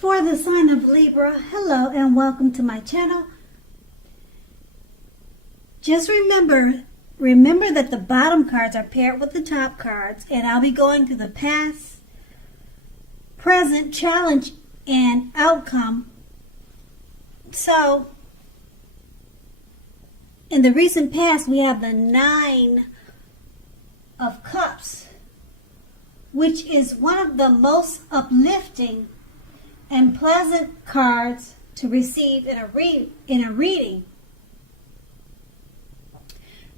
For the sign of Libra, hello and welcome to my channel. Just remember that the bottom cards are paired with the top cards, and I'll be going through the past, present, challenge, and outcome. So, in the recent past, we have the 9 of Cups, which is one of the most uplifting and pleasant cards to receive in a reading.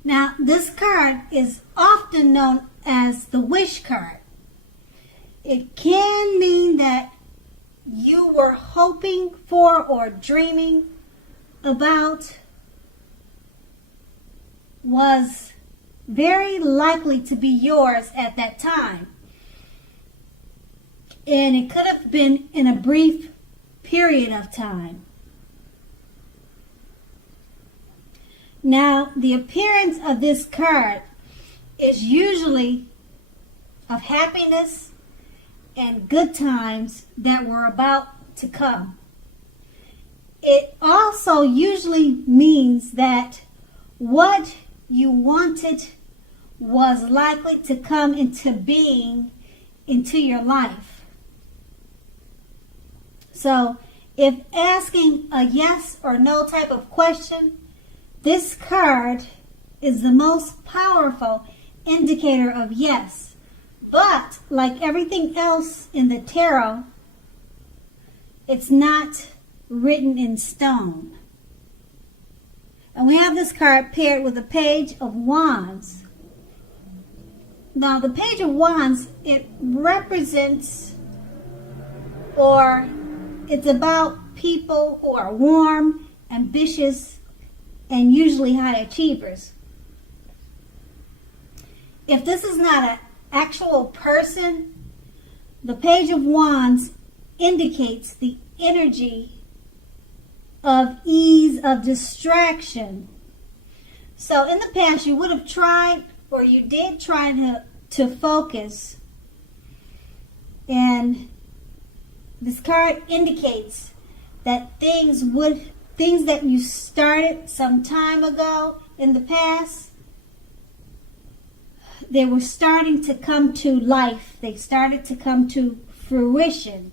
Now, this card is often known as the wish card. It can mean that you were hoping for or dreaming about was very likely to be yours at that time. And it could have been in a brief period of time. Now, the appearance of this card is usually of happiness and good times that were about to come. It also usually means that what you wanted was likely to come into being into your life. So, if asking a yes or no type of question, this card is the most powerful indicator of yes. But, like everything else in the tarot, it's not written in stone. And we have this card paired with the Page of Wands. Now, the Page of Wands, it represents, or it's about people who are warm, ambitious, and usually high achievers. If this is not an actual person, the Page of Wands indicates the energy of ease, of distraction. So in the past, you would have tried, or you did try to focus, and this card indicates that things that you started some time ago in the past, they were starting to come to life. They started to come to fruition.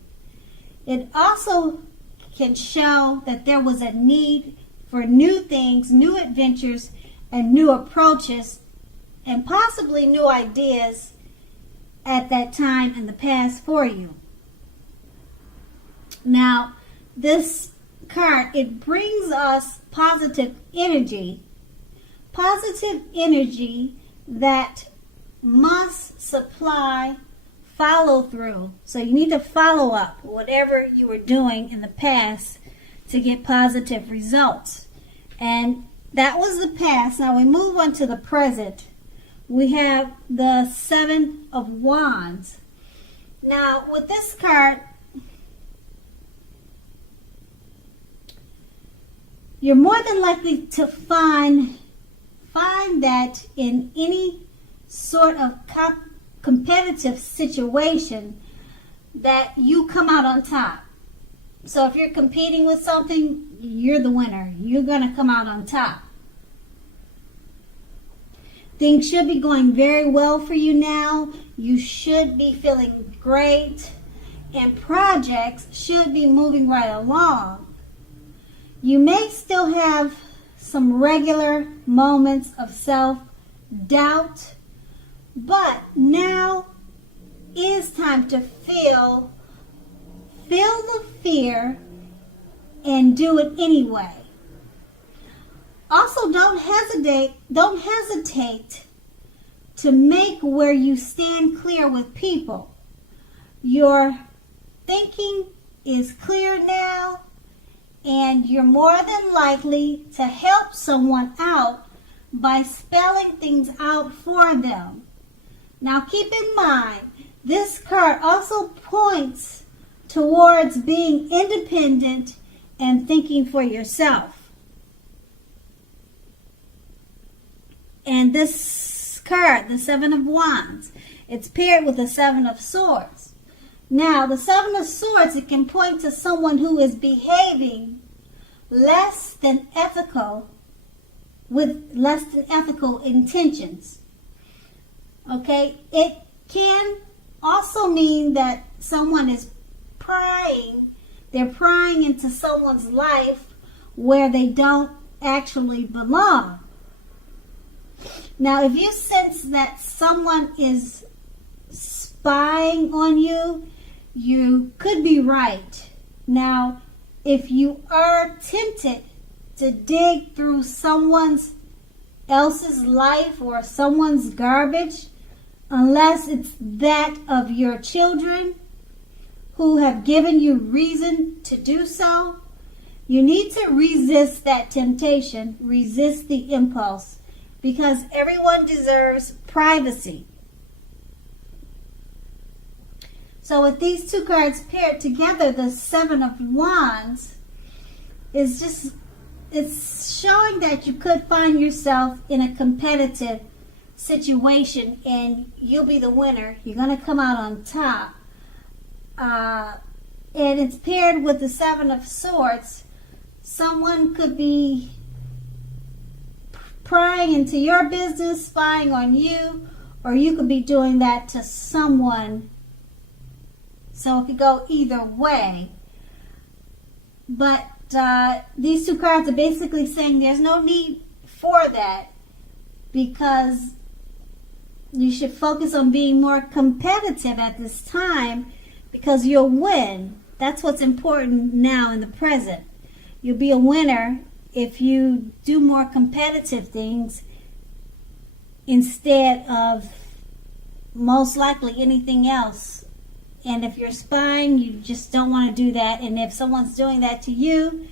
It also can show that there was a need for new things, new adventures, and new approaches, and possibly new ideas at that time in the past for you. Now, this card, it brings us positive energy that must supply follow through. So you need to follow up whatever you were doing in the past to get positive results. And that was the past. Now we move on to the present. We have the 7 of Wands. Now with this card, you're more than likely to find that in any sort of competitive situation that you come out on top. So if you're competing with something, you're the winner. You're going to come out on top. Things should be going very well for you now. You should be feeling great, and projects should be moving right along. You may still have some regular moments of self-doubt, but now is time to feel the fear and do it anyway. Also, don't hesitate to make where you stand clear with people. Your thinking is clear now, and you're more than likely to help someone out by spelling things out for them. Now keep in mind, this card also points towards being independent and thinking for yourself. And this card, the 7 of Wands, it's paired with the 7 of Swords. Now, the Seven of Swords, it can point to someone who is behaving less than ethical, with less than ethical intentions. Okay? It can also mean that someone is prying. They're prying into someone's life where they don't actually belong. Now, if you sense that someone is spying on you, you could be right. Now, if you are tempted to dig through someone else's life or someone's garbage, unless it's that of your children who have given you reason to do so, you need to resist that temptation, resist the impulse, because everyone deserves privacy. So with these two cards paired together, the Seven of Wands is just, it's showing that you could find yourself in a competitive situation and you'll be the winner. You're going to come out on top. And it's paired with the Seven of Swords. Someone could be prying into your business, spying on you, or you could be doing that to someone. So it could go either way. But these two cards are basically saying there's no need for that, because you should focus on being more competitive at this time, because you'll win. That's what's important now in the present. You'll be a winner if you do more competitive things instead of most likely anything else. And if you're spying, you just don't want to do that. And if someone's doing that to you,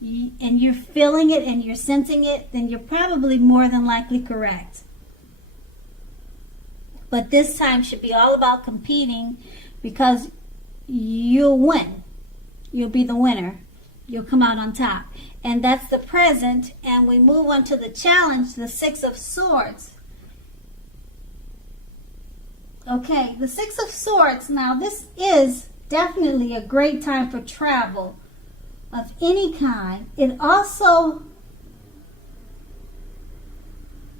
and you're feeling it and you're sensing it, then you're probably more than likely correct. But this time should be all about competing, because you'll win. You'll be the winner. You'll come out on top. And that's the present. And we move on to the challenge, the Six of Swords. Okay, the Six of Swords. Now, this is definitely a great time for travel of any kind. It also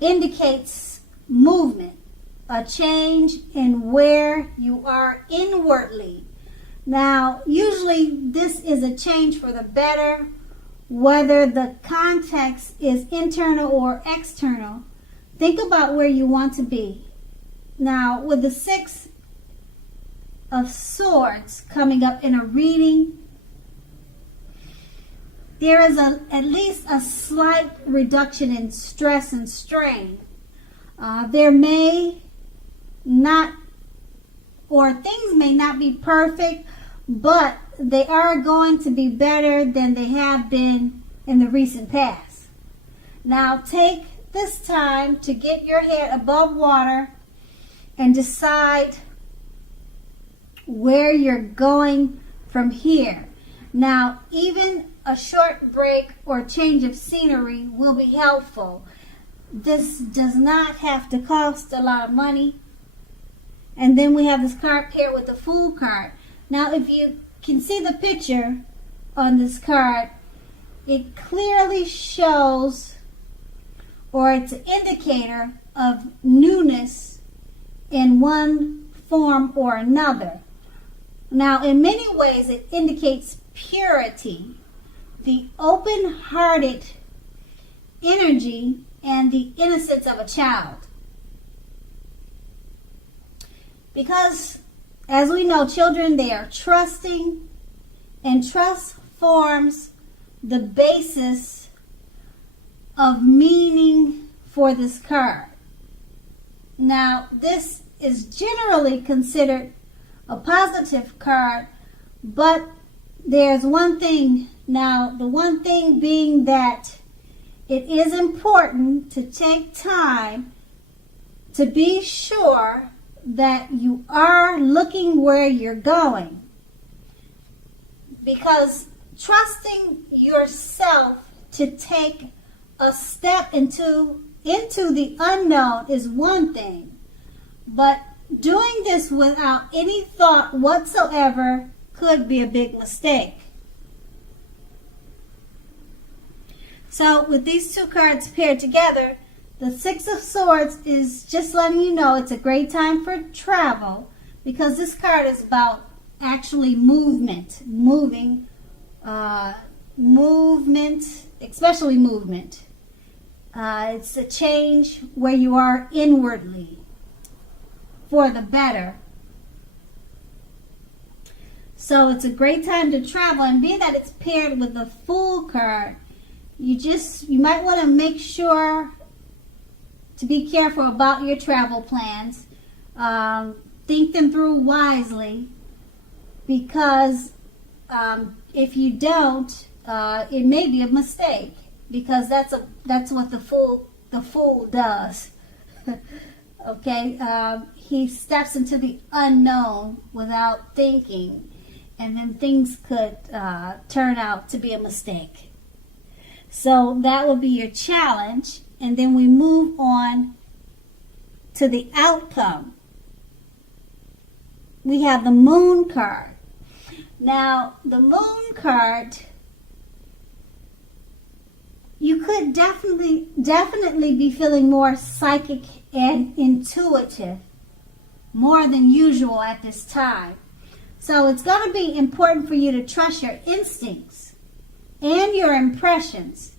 indicates movement, a change in where you are inwardly. Now, usually this is a change for the better, whether the context is internal or external. Think about where you want to be. Now, with the Six of Swords coming up in a reading, there is at least a slight reduction in stress and strain. There may not, or things may not be perfect, but they are going to be better than they have been in the recent past. Now, take this time to get your head above water and decide where you're going from here. Now, even a short break or change of scenery will be helpful. This does not have to cost a lot of money. And then we have this card paired with the Fool card. Now, if you can see the picture on this card, it clearly shows, or it's an indicator of newness in one form or another. Now, in many ways, it indicates purity, the open-hearted energy, and the innocence of a child. Because, as we know, children, they are trusting, and trust forms the basis of meaning for this card. Now, this is generally considered a positive card, but there's one thing. Now, the one thing being that it is important to take time to be sure that you are looking where you're going. Because trusting yourself to take a step into the unknown is one thing, but doing this without any thought whatsoever could be a big mistake. So with these two cards paired together, the Six of Swords is just letting you know it's a great time for travel, because this card is about actually movement, especially movement. It's a change where you are inwardly for the better. So it's a great time to travel, and being that it's paired with the Fool card, you might want to make sure to be careful about your travel plans. Think them through wisely, because if you don't, it may be a mistake, because that's what the fool does. Okay, he steps into the unknown without thinking, and then things could turn out to be a mistake. So that will be your challenge, and then we move on to the outcome. We have the Moon card. Now, the Moon card, you could definitely be feeling more psychic and intuitive, more than usual at this time. So it's going to be important for you to trust your instincts and your impressions,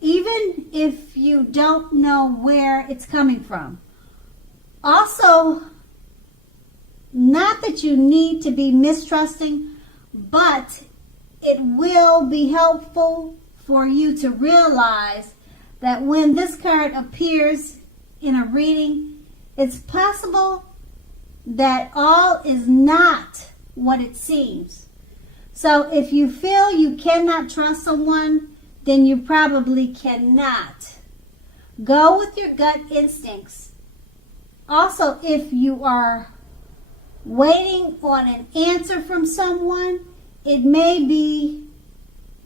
even if you don't know where it's coming from. Also, not that you need to be mistrusting, but it will be helpful for you to realize that when this card appears in a reading, it's possible that all is not what it seems. So if you feel you cannot trust someone, then you probably cannot. Go with your gut instincts. Also, if you are waiting on an answer from someone, it may be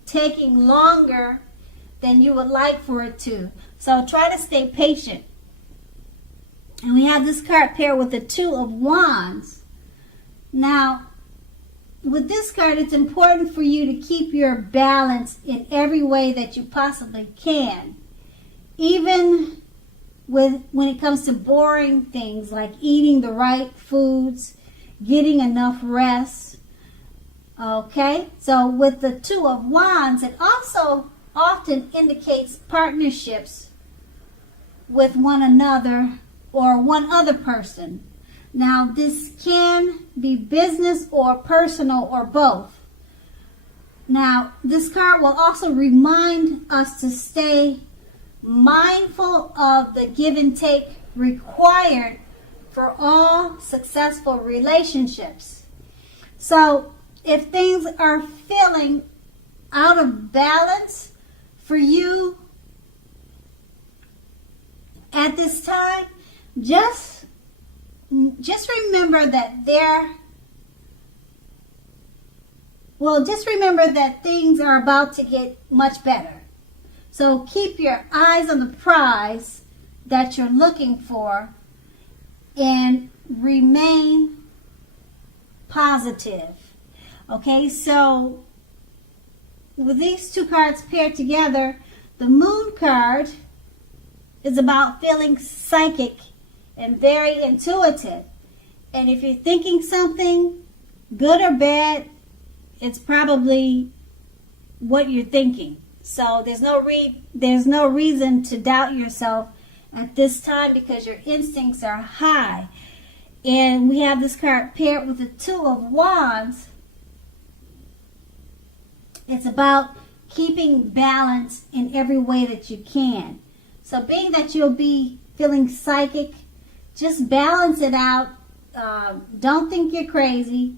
taking longer than you would like for it to. So try to stay patient. And we have this card paired with the Two of Wands. Now, with this card, it's important for you to keep your balance in every way that you possibly can. Even when it comes to boring things like eating the right foods, getting enough rest. Okay, so with the Two of Wands, it also often indicates partnerships with one another or one other person. Now, this can be business or personal or both. Now, this card will also remind us to stay mindful of the give and take required for all successful relationships. So, if things are feeling out of balance for you at this time, just remember that things are about to get much better. So keep your eyes on the prize that you're looking for and remain positive. Okay, so with these two cards paired together, the Moon card is about feeling psychic and very intuitive. And if you're thinking something, good or bad, it's probably what you're thinking. So there's no reason to doubt yourself at this time, because your instincts are high. And we have this card paired with the Two of Wands. It's about keeping balance in every way that you can. So being that you'll be feeling psychic, just balance it out. Don't think you're crazy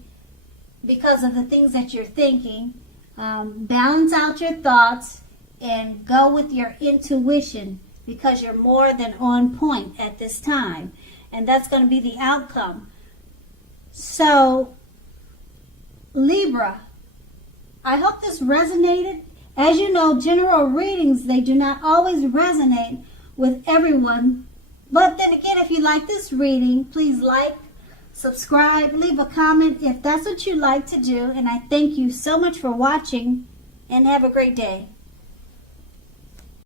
because of the things that you're thinking. Balance out your thoughts and go with your intuition, because you're more than on point at this time. And that's going to be the outcome. So, Libra, I hope this resonated. As you know, general readings, they do not always resonate with everyone. But then again, if you like this reading, please like, subscribe, leave a comment if that's what you like to do. And I thank you so much for watching, and have a great day.